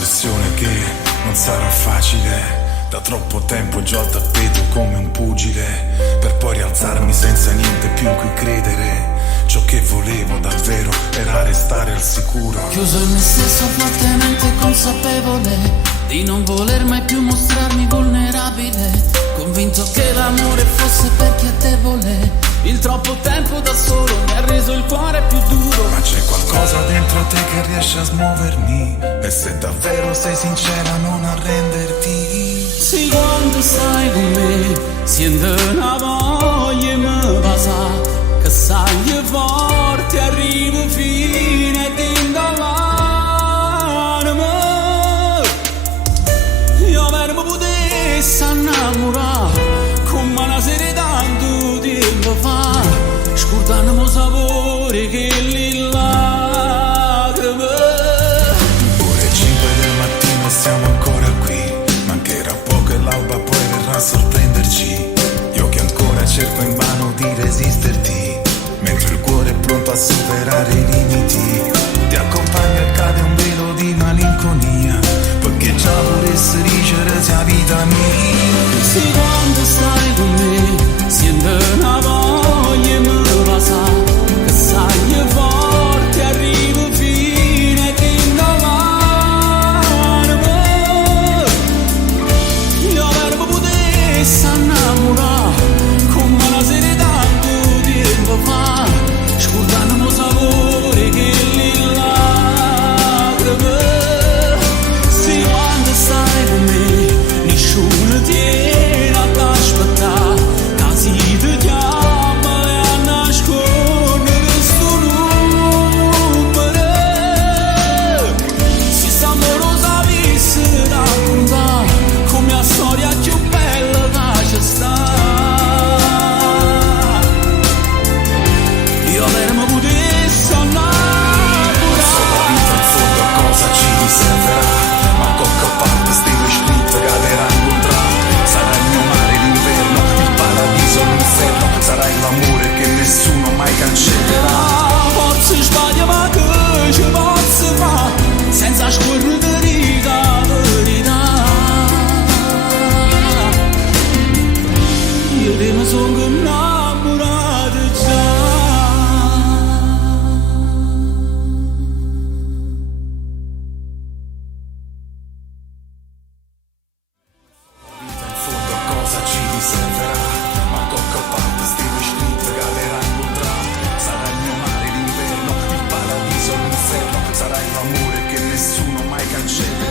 l'impressione che non sarà facile. Da troppo tempo già al tappeto come un pugile, per poi rialzarmi senza niente più in cui credere. Ciò che volevo davvero era restare al sicuro. Chiuso in me stesso, fortemente consapevole di non voler mai più mostrarmi vulnerabile, convinto che l'amore fosse per chi è debole. Il troppo tempo da solo mi ha reso il cuore più duro. Ma c'è qualcosa dentro te che riesce a smuovermi, e se davvero sei sincera non arrenderti. Sì, quando stai con me siento una voglia mi passa, che sai forte arrivo fino a dall'anima. Io per me potessi innamorare come una serie tanto tempo fa, scordando il sapore che le lacrime. Ore 5 del mattino e siamo ancora qui, mancherà poco e l'alba poi verrà a sorprenderci. Io che ancora cerco invano di resisterti, mentre il cuore è pronto a superare i limiti. Ti accompagna e cade un velo di malinconia, perché già vorresti dicere sia vita mia. Sì, quando stai con me siento una voglia mi passa, che sai forte arrivo fino a dall'anima. Io per me potessi innamorare come una serie tanto tempo fa, scordando il sapore che le lacrime. Sì, quando stai con me nessuno tiene ad aspettare, casi ti chiama e a nascondere sto numero. Si sta amorosa visse raccontare come la storia più bella che c'è sta. Io per me potessi innamorare. La vita in fondo a cosa ci riserverà, ma cocca a parte stile scritto cadrà a incontrare. Sarà il mio mare l'inverno, il paradiso l'inferno, sarai l'amore che nessuno mai cancellerà. Forse sbaglia ma che ci posso fare senza scorrere la verità. Io te ne sono innamorato già. Vita in fondo a cosa ci riserverà, ma cocca a parte stile scritto cadrà a incontrare. Sarà il mio mare l'inverno, il paradiso l'inferno, sarai l'amore che nessuno mai cancellerà.